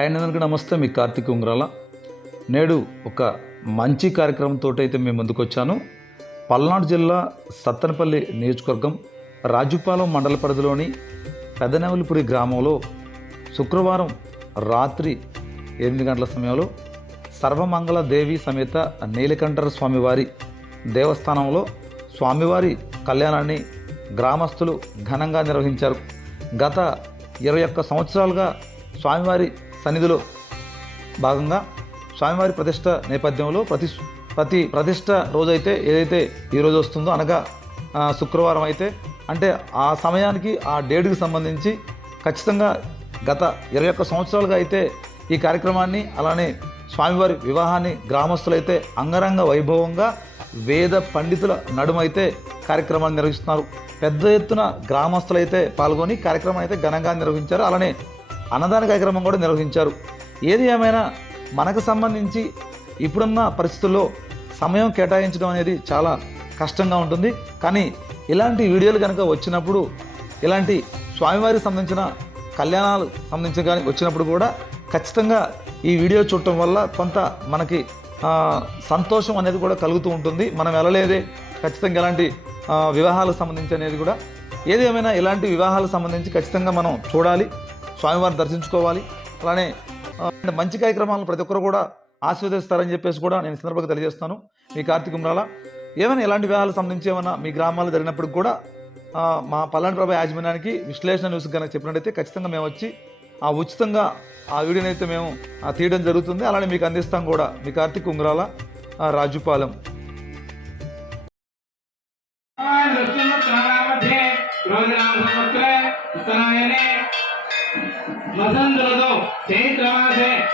Hi అందరికీ నమస్తే మీ కార్తీక్ ఉంగరాల. నేడు ఒక మంచి కార్యక్రమంతో అయితే మేము ముందుకు వచ్చాను పల్నాడు జిల్లా సత్తెనపల్లి నియోజకవర్గం రాజుపాలెం మండల పరిధిలోని పెదనవలిపురి గ్రామంలో శుక్రవారం రాత్రి ఎనిమిది గంటల సమయంలో సర్వమంగళ దేవి సమేత నీలకంఠర స్వామివారి దేవస్థానంలో స్వామివారి కళ్యాణాన్ని గ్రామస్తులు ఘనంగా నిర్వహించారు. గత ఇరవై ఒక్క సంవత్సరాలుగా స్వామివారి సన్నిధిలో భాగంగా స్వామివారి ప్రతిష్ట నేపథ్యంలో ప్రతి ప్రతి ప్రతిష్ట రోజైతే ఏదైతే ఈ రోజు వస్తుందో అనగా శుక్రవారం అయితే అంటే ఆ సమయానికి ఆ డేట్కి సంబంధించి ఖచ్చితంగా గత ఇరవై ఒక్క సంవత్సరాలుగా అయితే ఈ కార్యక్రమాన్ని అలానే స్వామివారి వివాహాన్ని గ్రామస్తులైతే అంగరంగ వైభవంగా వేద పండితుల నడుమైతే కార్యక్రమాన్ని నిర్వహిస్తున్నారు. పెద్ద ఎత్తున గ్రామస్తులైతే పాల్గొని కార్యక్రమం అయితే ఘనంగా నిర్వహించారు. అలానే అన్నదాన కార్యక్రమం కూడా నిర్వహించారు. ఏది ఏమైనా మనకు సంబంధించి ఇప్పుడున్న పరిస్థితుల్లో సమయం కేటాయించడం అనేది చాలా కష్టంగా ఉంటుంది. కానీ ఇలాంటి వీడియోలు కనుక వచ్చినప్పుడు ఇలాంటి స్వామివారికి సంబంధించిన కళ్యాణాలు సంబంధించిన కానీ వచ్చినప్పుడు కూడా ఖచ్చితంగా ఈ వీడియో చూడటం వల్ల కొంత మనకి సంతోషం అనేది కూడా కలుగుతూ ఉంటుంది. మనం వెళ్ళలేదే ఖచ్చితంగా ఇలాంటి వివాహాలకు సంబంధించి అనేది కూడా. ఏది ఏమైనా ఇలాంటి వివాహాలకు సంబంధించి ఖచ్చితంగా మనం చూడాలి. స్వామివారిని దర్శించుకోవాలి. అలానే మంచి కార్యక్రమాలను ప్రతి ఒక్కరు కూడా ఆశీర్వదిస్తారని చెప్పేసి కూడా నేను సందర్భంగా తెలియజేస్తాను. మీ కార్తీక ఉమ్రాల ఏమైనా ఎలాంటి వ్యాహాలకు సంబంధించి ఏమైనా మీ గ్రామాల్లో జరిగినప్పుడు కూడా మా పల్లాని ప్రభా యాజమాన్యానికి విశ్లేషణ న్యూస్ కనుక చెప్పినట్టయితే ఖచ్చితంగా మేము వచ్చి ఆ ఉచితంగా ఆ వీడియోని అయితే మేము తీయడం జరుగుతుంది. అలానే మీకు అందిస్తాం కూడా మీ కార్తీక ఉంగరాల రాజుపాలెం. मसंद रजो क्षेत्र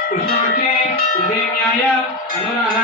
कृष्णाक्षे उदयम्याय अनुराधा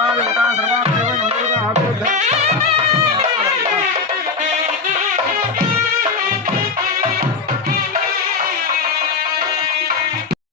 సర్వాలు వికాసర్వాలు